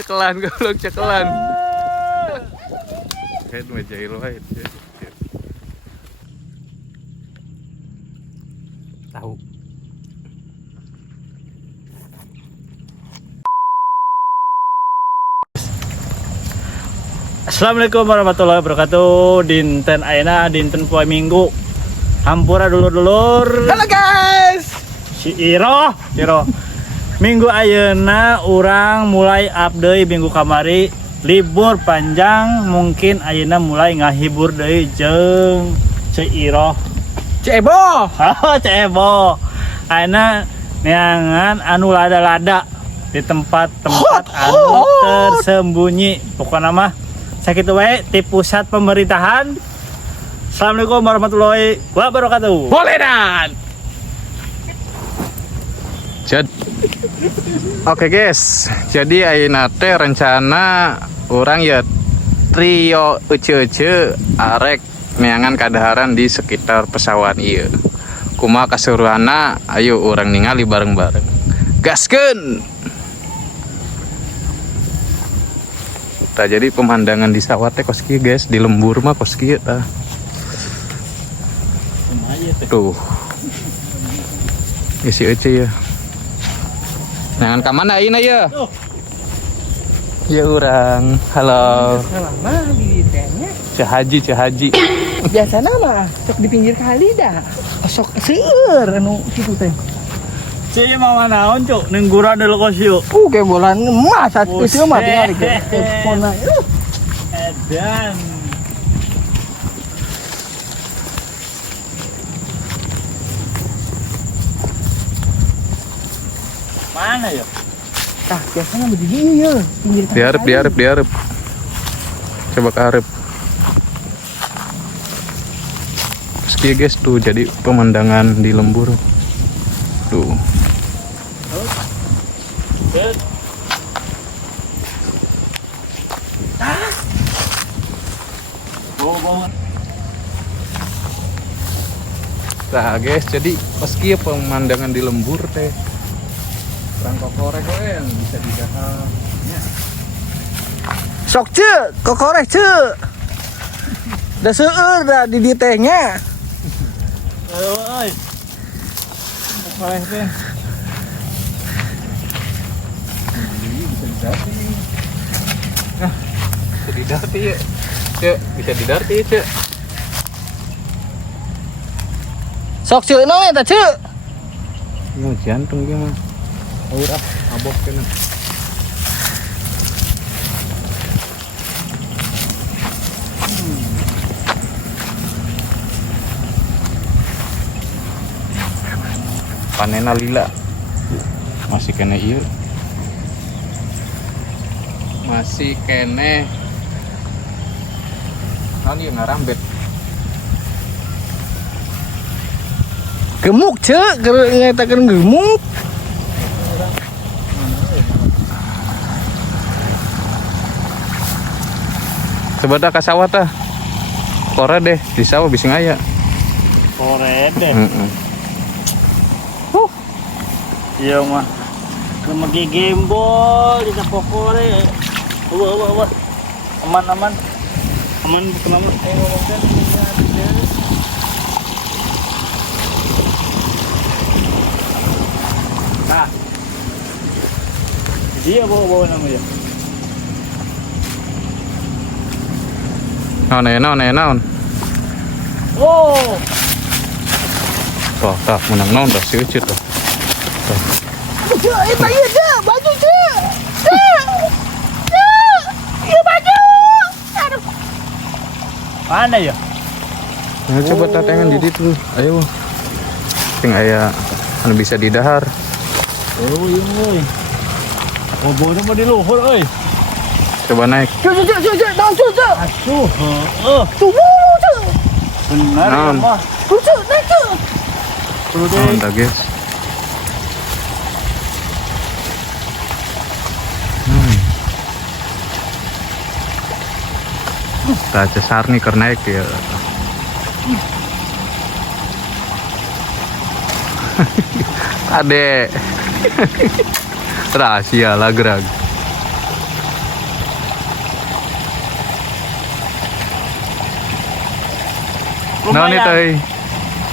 Cekelan goblok cekelan. Head mejail wae. Tahu. Assalamualaikum warahmatullahi wabarakatuh. Dinten ayeuna dinten poe Minggu. Hampura dulur-dulur. Halo guys. Si Iro. Minggu ayeuna urang mulai update minggu kamari libur panjang, mungkin ayeuna mulai ngahibur deui jeung Si Iro. Cebo. Cebo. Ayeuna neangan anu lada-lada di tempat-tempat anu tersembunyi. Pokokna mah sakitu wae ti pusat pemerintahan. Assalamualaikum warahmatullahi wabarakatuh. Boleh dan. Oke guys, jadi ayeuna teh rencana orang ya trio ece-ece arek neangan kadaharan di sekitar pesawan ieu. Kumaha kasuruhanna ayo orang ningali bareng-bareng. Gaskeun. Tah jadi pemandangan di sawah teh kos kieu guys, di lembur mah kos kieu tah. Tuh. Isi ece ya. Jangan ke mana ayeuna ya? Ya urang. Halo. Lama di tanya. Haji. Biasana mah sok di pinggir kali dah. Sok seueur anu kitu teh. Ci mau naon cuk nenggura deuleu kos ieu. Kayak bolan emas atuh ieu mah tinggal ke telefonna. Edan. Mana ya? Tah, biasanya mah di dieu ya, pinggir kali. Diarep. Coba ke arep. Meski guys tuh jadi pemandangan di lembur. Tuh. Nah guys, jadi meski pemandangan di lembur teh orang kokorek yang bisa didahar. Sok ceuk, kokoreh ceuk. Da seueur da di dieu teh nya. Euy. Kokoreh teh. Bisa didarti ya. Cek, bisa didarti ya, Cek. Sok ceuk naon eta ceuk? Mau jantung dia mah. Aurah, abok kena. Panena lila. Masih kena ieu. Masih kene. Naon ieu ngarambet. Gemuk ceuk, ngetakeun gemuk. Coba dah ke sawah tah. Kore deh di sawah bisa ngaya. Kokoreh teh. Iya mah. Kemegi gembol di pokore. Wah. Aman. Aman kenapa? Ngomongkan nah. Dia bawa namanya. Naon. Oh. Tah menang naon dah si Ucut tah. Ceuk, eta ieu ceuk, baju ceuk. Ieu baju. Aduh. Mana ya? Nah, coba tatengan di ditu. Ayo. Sing aya anu bisa didahar. Oh iya euy. Oh bodoh mah di luhur euy. Coba naik. Ceuk, naon ceuk. Asuh, Tuh, ceuk. benar ya Naon? mah. Tuh ceuk, naik ceuk. Tuh Naon deh. dah guys. Tah cesar nih karena naik ya. Adek. Rahasia lah gerag. Naon itu?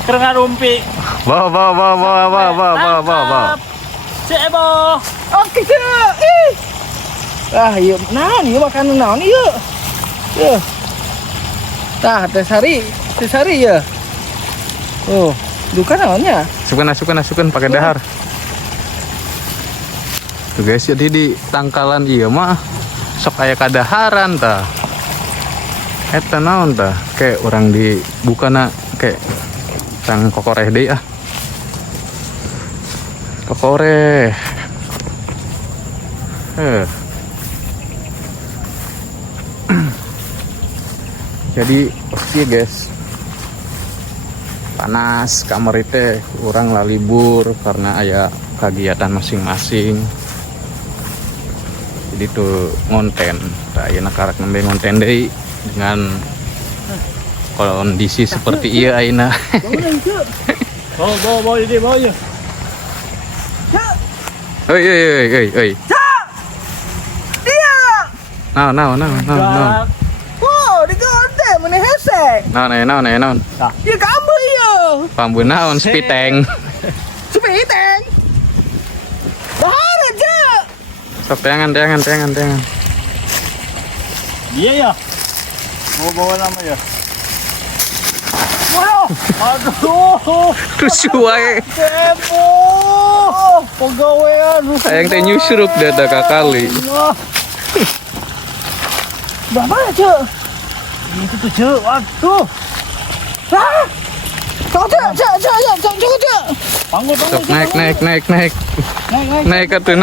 Kerengan rumpi. Bawa. Cek Ebo. Oke cek. Ih. Ah iya, naon ieu makanan naon ieu? Yeuh. Tah teh sari ya. Oh, duka naonnya? Sukan pakai dahar. Tuh guys, jadi di tangkalan iya mah sok aya kadaharan tah. Eta naon tah? Kayak orang di bukana kayak tang kokoreh deui ah. Kokoreh. Jadi oke guys, panas kamar teh orang lah libur karena aya kegiatan masing-masing. Jadi tuh ngonten, ayeuna karak nembe ngonten deui dengan kondisi seperti ieu ayeuna. Bawa ini bawa ya. Oi. Iya. Naon. Oh, digonte meneh hese. Naon. Ieu kambu ieu. Pambu naon spiteng. Sepiteng. Bahar aja. Sok tangan. Iya ya. Bawa nama ya. Wow. Aduh. Terus wae. Ebo. Pegawaian. Sayang teh nyusruk dah kakali. Berapa ya, Cek? Itu tuh Cek. Waduh. Hah? Kau Cek. Panggul. Sok naik. Naik atuh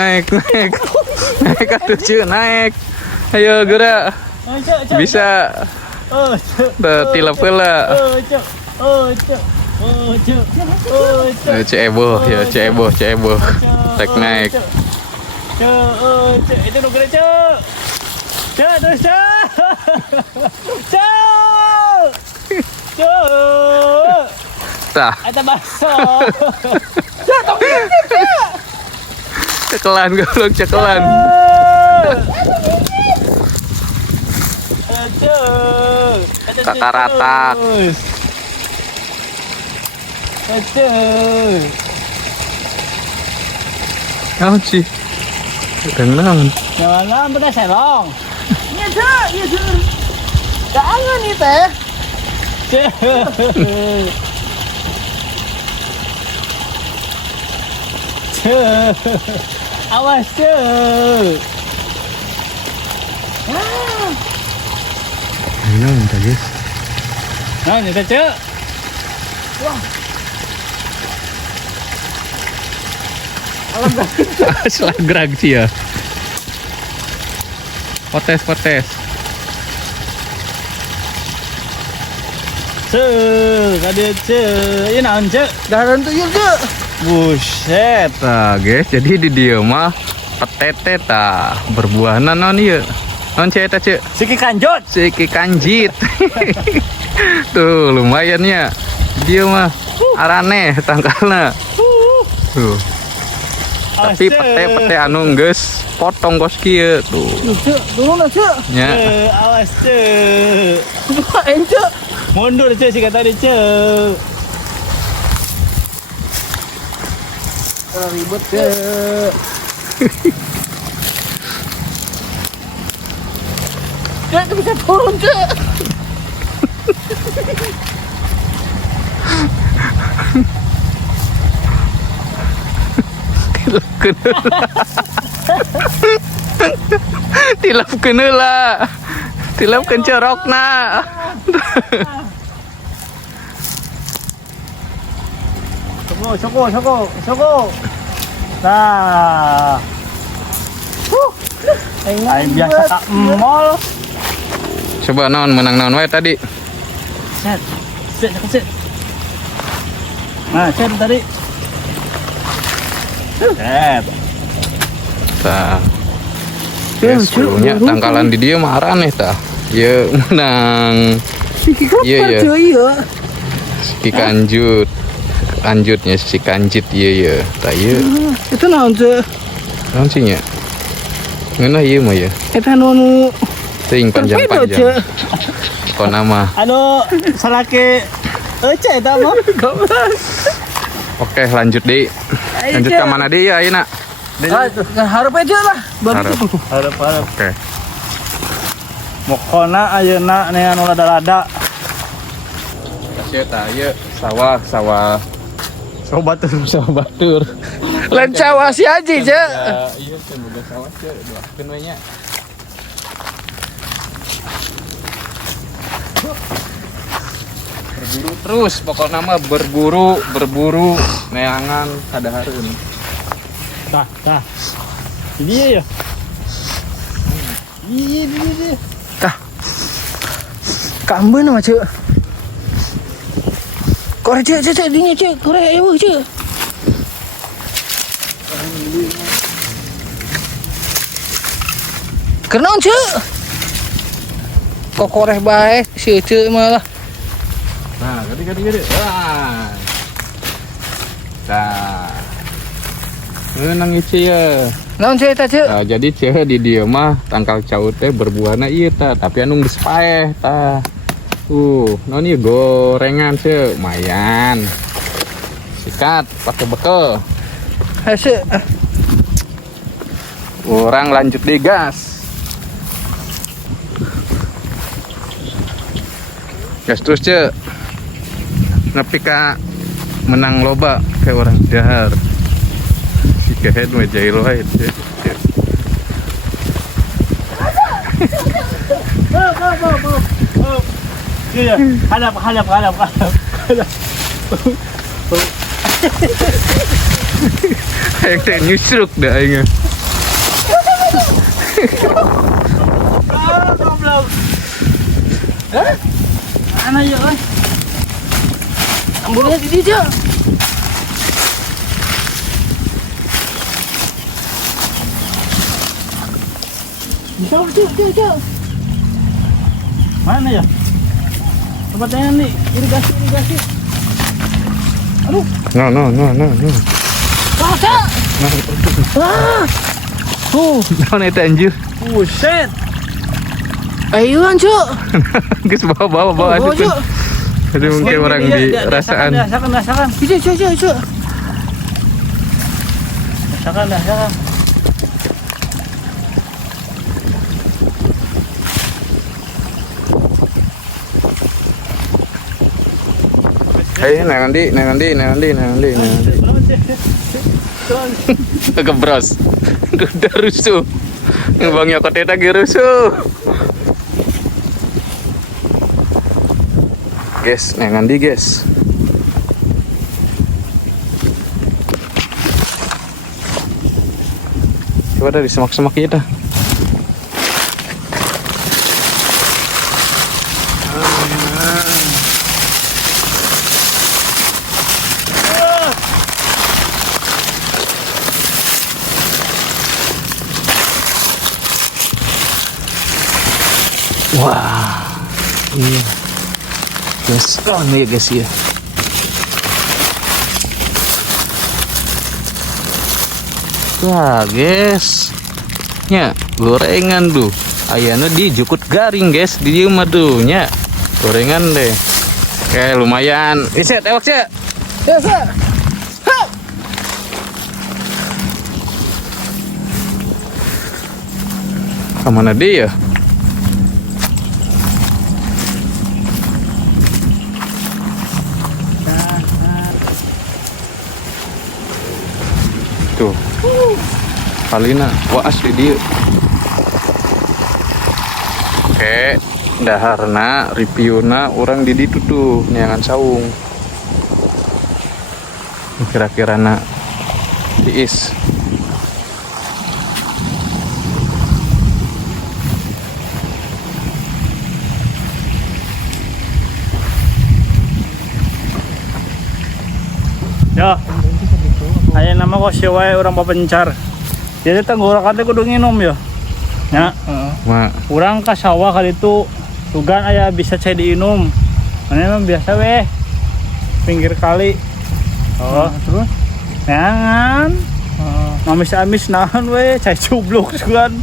Cek, naik. Ayo gerak. Cek. Bisa Cek. tilap heula. Cek. Cek Ebo. Tek naik. Cek. Itu nuker Cek. Cek terus Cek. Cek. Tah, Ada bakso. cekelan goblok cekelan. Kakak ratak. Naon sih? Naon? Jangan bener serong. Iya, Cek. Jangan nih, Teh. Awas Cek. Naon tah guys? Nah, ini Cek. Salah gerak sih ya. Potes. Cek, ada Cek. Ini naon Cek? Daharan tuyul, Cek. Buset. Tah guys, jadi di dia mah petete tah berbuahan naon ieu? Naon cek eta cek? Siki kanjut. Siki kanjit. Tuh lumayan ya. Dia mah arane tangkalna. Tuh. Tapi pete anu geus potong kos kieu tuh. Cek, turun lah, Cek. Nya. Awas Cek. Cobain, Cek. Mundur Cek si kata dia Cek. Ribet, Cek. Cek, itu bisa turun, Cek. Tilapkeun heula. Tilapkeun corokna. Soko. Nah. Aing biasa tak mall. Coba naon menang naon wae tadi. Set. Nah, set tadi. Set. Tah. Yes, nya tangkalan di dia mah araneh tah. Ye menang. Iya. Si kanjut. Kanjutnya si kanjit iya. Tah ieu. Itu naon, Cek? Naon sih nya? Ngeunah ieu mah ya. Eta nu Ting panjang-panjang. Kok nama? Anu salake ece eta mah. Oke, lanjut di. Lanjut ke mana di ya, Aina? Harap aja lah. Harap. Harap. Oke. Mokona ayeuna nean anu lada-lada. Kasih ta ieu sawah. Sobat Batur. Lencawa si Aji, Ce. Iya, boga sawah, Ce. Doakeun we nya. Berburu terus, pokoknya mah berburu neangan kadahareun. Tah. Ini ya. Iya. Kambeun mah, Ce. Kore Ce dinya Ce, kore ayo Ce. Kenaon Ce? Kok koreh bae si Ce malah. Nah, gede. Wah. Nah. Nang ieu ya. Naon Ce eta Ce? Nah, jadi ceh di dieu mah tangkal caut teh berbuahna ieu tah, tapi anu geus paeh tah. Naon ieu gorengan ce, lumayan. Sikat pakai bekel. Hese. Orang lanjut deh gas. Gas terus ce. Nepi ka menang loba kayak orang dahar. Si kehead mah jail wae ce. Iya, hadap. Kayak teh nyusruk dah aing. Goblok. Ana ya euy. Ambilnya di dia. Bisa. Mana ya? Tempatnya nih, irigasi. Aduh, No. Masa? Naon eta anjir? buset. Ayuan, Cuk. Geus bawa aja tuh. Jadi mungkin orang di rasaan. Rasakan. Cuk. Rasakan. Hei, nanti. Kebros. Udah rusuh. Bang Yoko teta ge rusuh. Guys, nanti guys. Coba dari semak-semak kita. Wah, iya. Guys, ya guys ya. Wah, guys. Nya, gorengan tuh. Ayana dijukut garing, guys. Di dieu mah tuh nya. Gorengan deh. Oke, lumayan. Iset, ewak, Cek. Biasa. Kemana dia? Tuh. Palina, wah asli dia. Oke, daharna reviewna orang di ditu tuh nyangan saung. Kira-kira na diis. Ya. Aya nama kok si wae urang papencar. Jadi tenggorokan teh kudu nginum ya. Ya, Ma, urang ka sawah kali itu tugan aya bisa cai diinum. Mana mah biasa weh. Pinggir kali. Oh, terus jangan. Amis-amis nahan weh, cai cubluk sugan.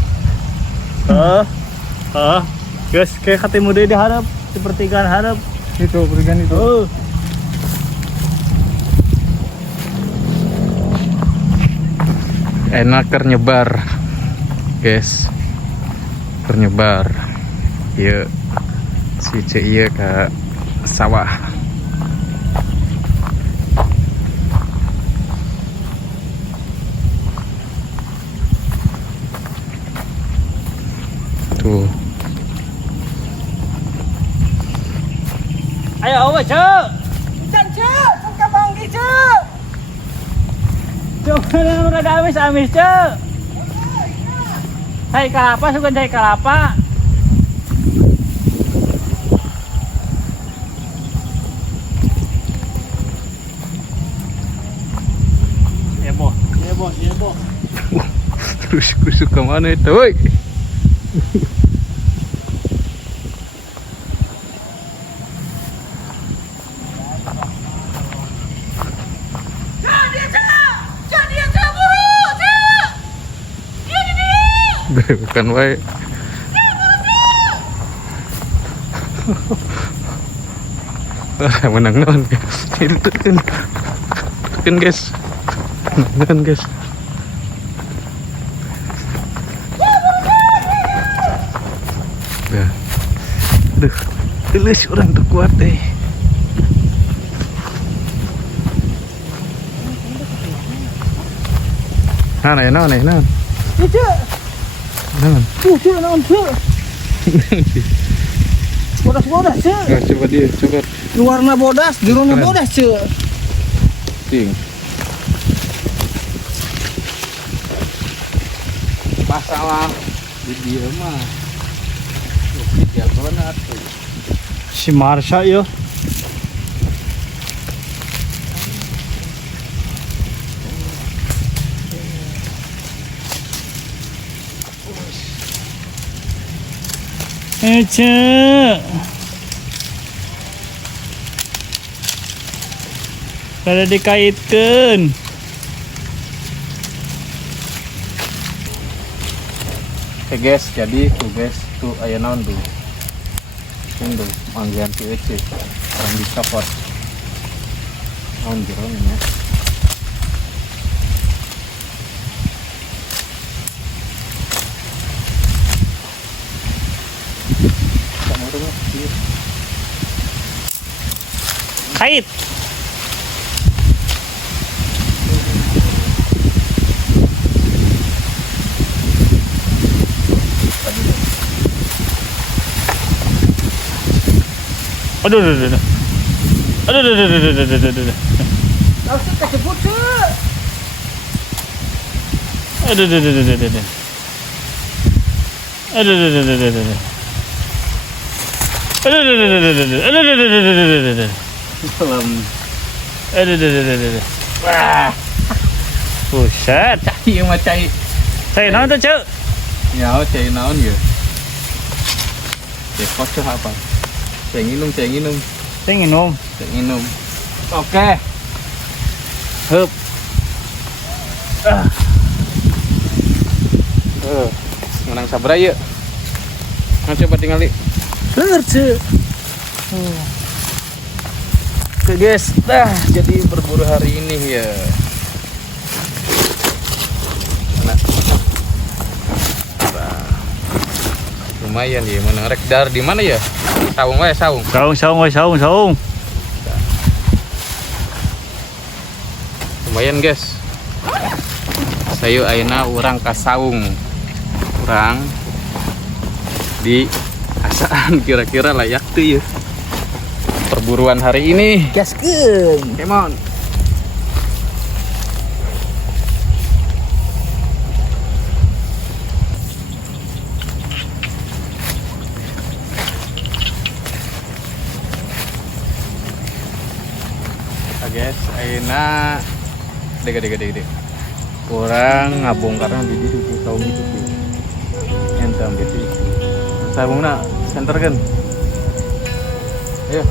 Guys, kayak ketemu deh di harap, di pertigaan harap. Itu berikan itu. Oh. Enak keur nyebar. Guys. Keur nyebar. Ieu si ceu ieu ka sawah. Tuh. Ayo awas, Cuk. Dan Cuk, buka bangki Cuk. Coba nang rada amis-amis, Cuk. Hai kalapa, sugan cai kalapa. Ya, Boh. Ya, Boh. Ya, Boh. Rusuk-rusuk kemana itu, woi? Bukan wae. Menang non. Itu kan guys. Menang guys. Duh, gelis orang terkuat deh. Nah, nah. Cuk. Nah. Cuk, naon Cuk. Bodas-bodas Cuk. Nah, coba dia, coba. Luarna bodas, jerona Keren. bodas Cuk. Ting. Masalah di dia mah. Dia kona tuh. Si Marsha yo. Cuk. Kada dikaitkeun. Oke guys, jadi tuh guys, tuh aya naon tuh. Tuh, manggian si Ece. Orang dicopot. Naon jero nya. Kait. Aduh. Aduh. Langsung kejebut Cuk. Salam. Wah. Buset. Ieu mah cai. Saya naon tuh, Cuk? Ya, cai naon ya? Cai kocok apa? Cai nginum. Saya nginum. Cai nginum. Oke. Hup. Menang sabra ya. Nah, coba tinggali. Bener Cuk. Oke guys, jadi berburu hari ini ya. Nah. Lumayan ya, menang rek dar di mana ya? Saung wae, saung. Saung. Lumayan guys. Sayu ayeuna urang ka saung. Urang di asaan kira-kira layak tuh ya. Perburuan hari ini. Gaskeun. Come on. Guys, ayeuna dege. Kurang ngabongkarna di ditu saung itu. Entang gitu. Saungna senterkeun. Ayo.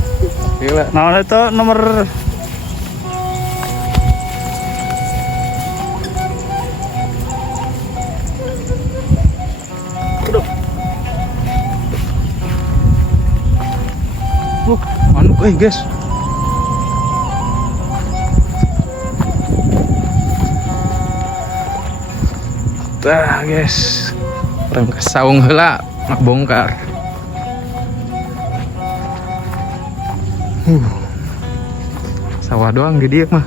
Gila. Nah, itu nomor guys. Tah guys, orang saung heula nak bongkar. Sawah doang gede mah.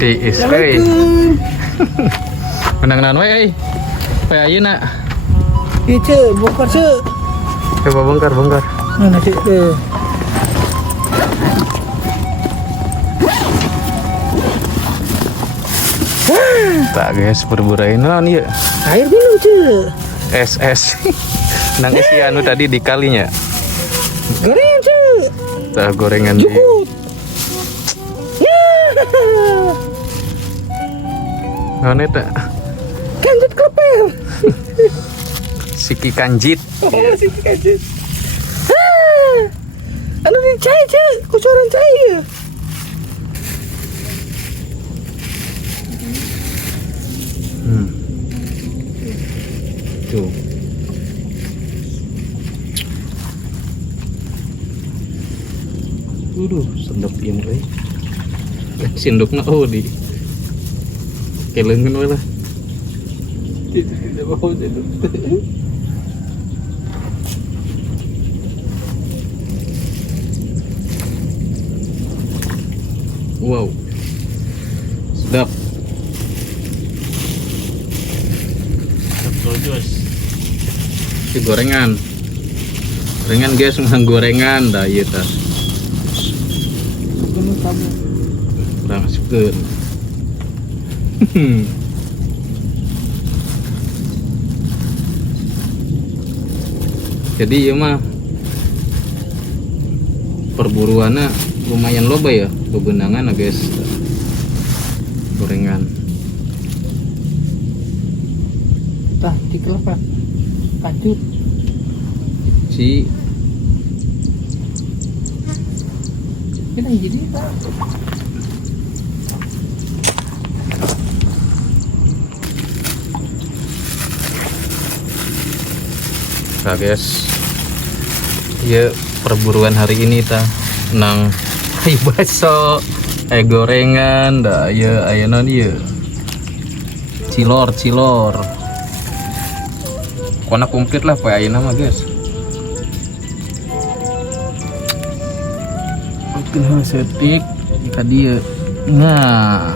Tiis euy. Menang we euy. Poe ayeuna. Ieu ce, bongkar ce. Coba bongkar. Mana ce teh? Tak guys, berburain naon ieu? Air dulu ce. Es. Nang es ya anu tadi di kalinya. Goreng ce. Tah gorengan di Jukut. naon eta? Kanjut klepel. Siki kanjit. Oh, masih kanjut. Anu dicai ce, kucoran cai ya. Tuh. Sedap ieu euy. Sindukna di keleungeun we lah. Tidak mau jadi. Wow. Sedap. Si gorengan guys, mah gorengan dah ieu tah. Udah masukkeun. Jadi ieu mah perburuanna lumayan loba ya, bebenangan guys. Gorengan. Tah, dikelepak. Kanjut. Si Kita jadi Pak. nah guys, ya perburuan hari ini ta nang baso gorengan dah ya ayeuna ieu cilor kona komplit lah poe ayeuna mah guys. Oke setik ka dieu. Nah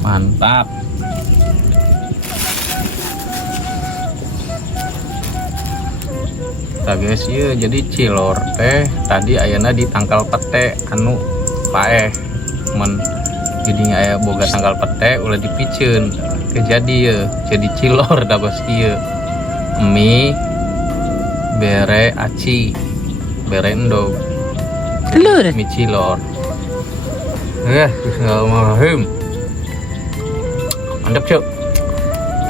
mantap. Nah guys, iya jadi cilor teh tadi ayeuna di tangkal pete anu paeh men jadinya aya boga tangkal pete ulah dipiceun kejadi ya jadi cilor da bos ieu mie bere aci bere endog Telur. mie cilor bismillahirrahmanirrahim. Mantap cuk,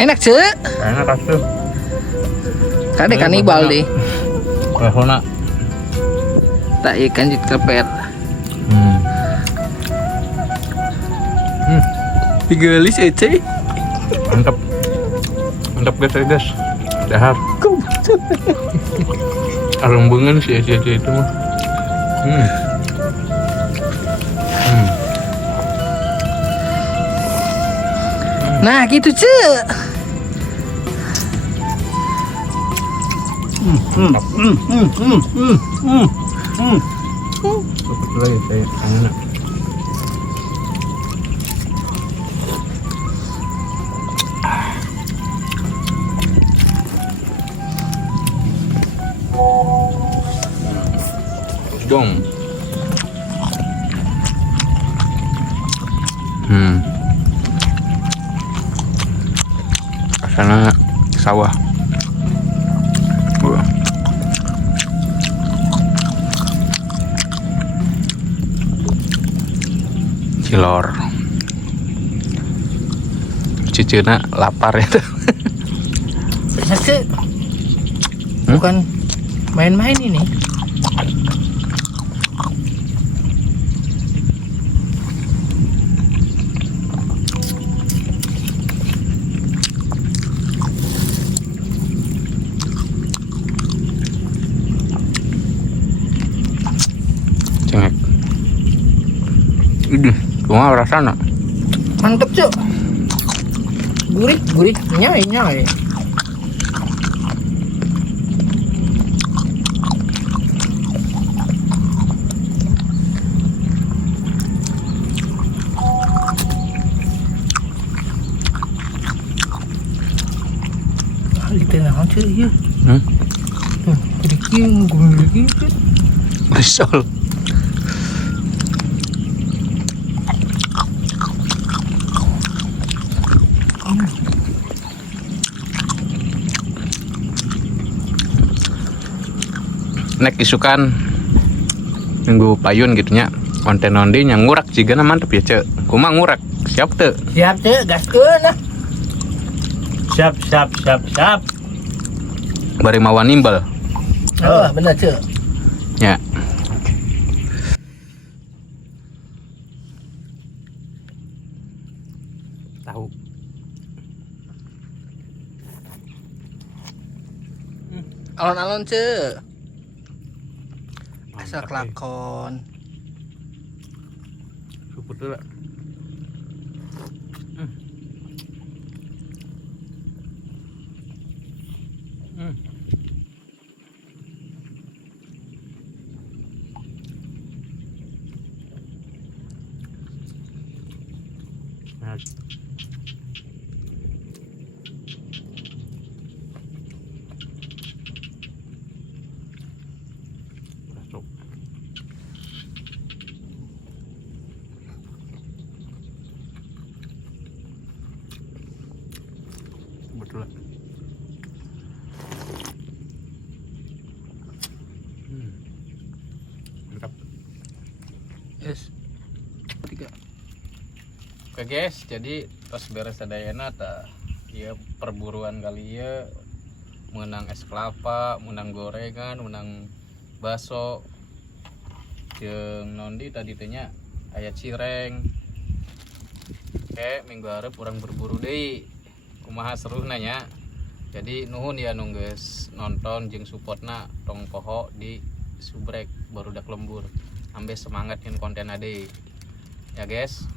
Enak ce. enak atuh Kade kanibal deh. Rahona. Tak ieu kanjut klepel. Digelis ece. Mantap guys dahar arembungan sih itu mah. Nah, gitu ce. Dapat lagi saya anak. Dong. Sana sawah. Cilor. Cucuna lapar itu. Sese. Bukan main-main ini. Cengek. Idih, cuma rasana. Mantep cuk. Gurih, nyai. Di tengah cuk ya. Tuh, sedikit gurih gitu. Risol. Nek isukan minggu payun gitunya konten nondi yang ngurak juga mantep ya cek kuma ngurak siap tuh Siap cuk, gaskeun nah. Siap. bari mawan nimbal Oh, bener cuk. ya. Tahu Alon-alon cuk. Asal kelakon. Suput dulu. Betul. Mantap. Yes. 3. Oke guys, jadi tos beres sadayana ta ieu perburuan kali ieu menang es kelapa, menang gorengan, menang bakso. Jeung nondi tadi tanya aya cireng. Oke, minggu hareup urang berburu deui. Kumaha seru nanya. Jadi nuhun ya nunggeus nonton jeung supportna tong poho di subrek barudak lembur. Ambe semangat yang konten ade. Ya guys.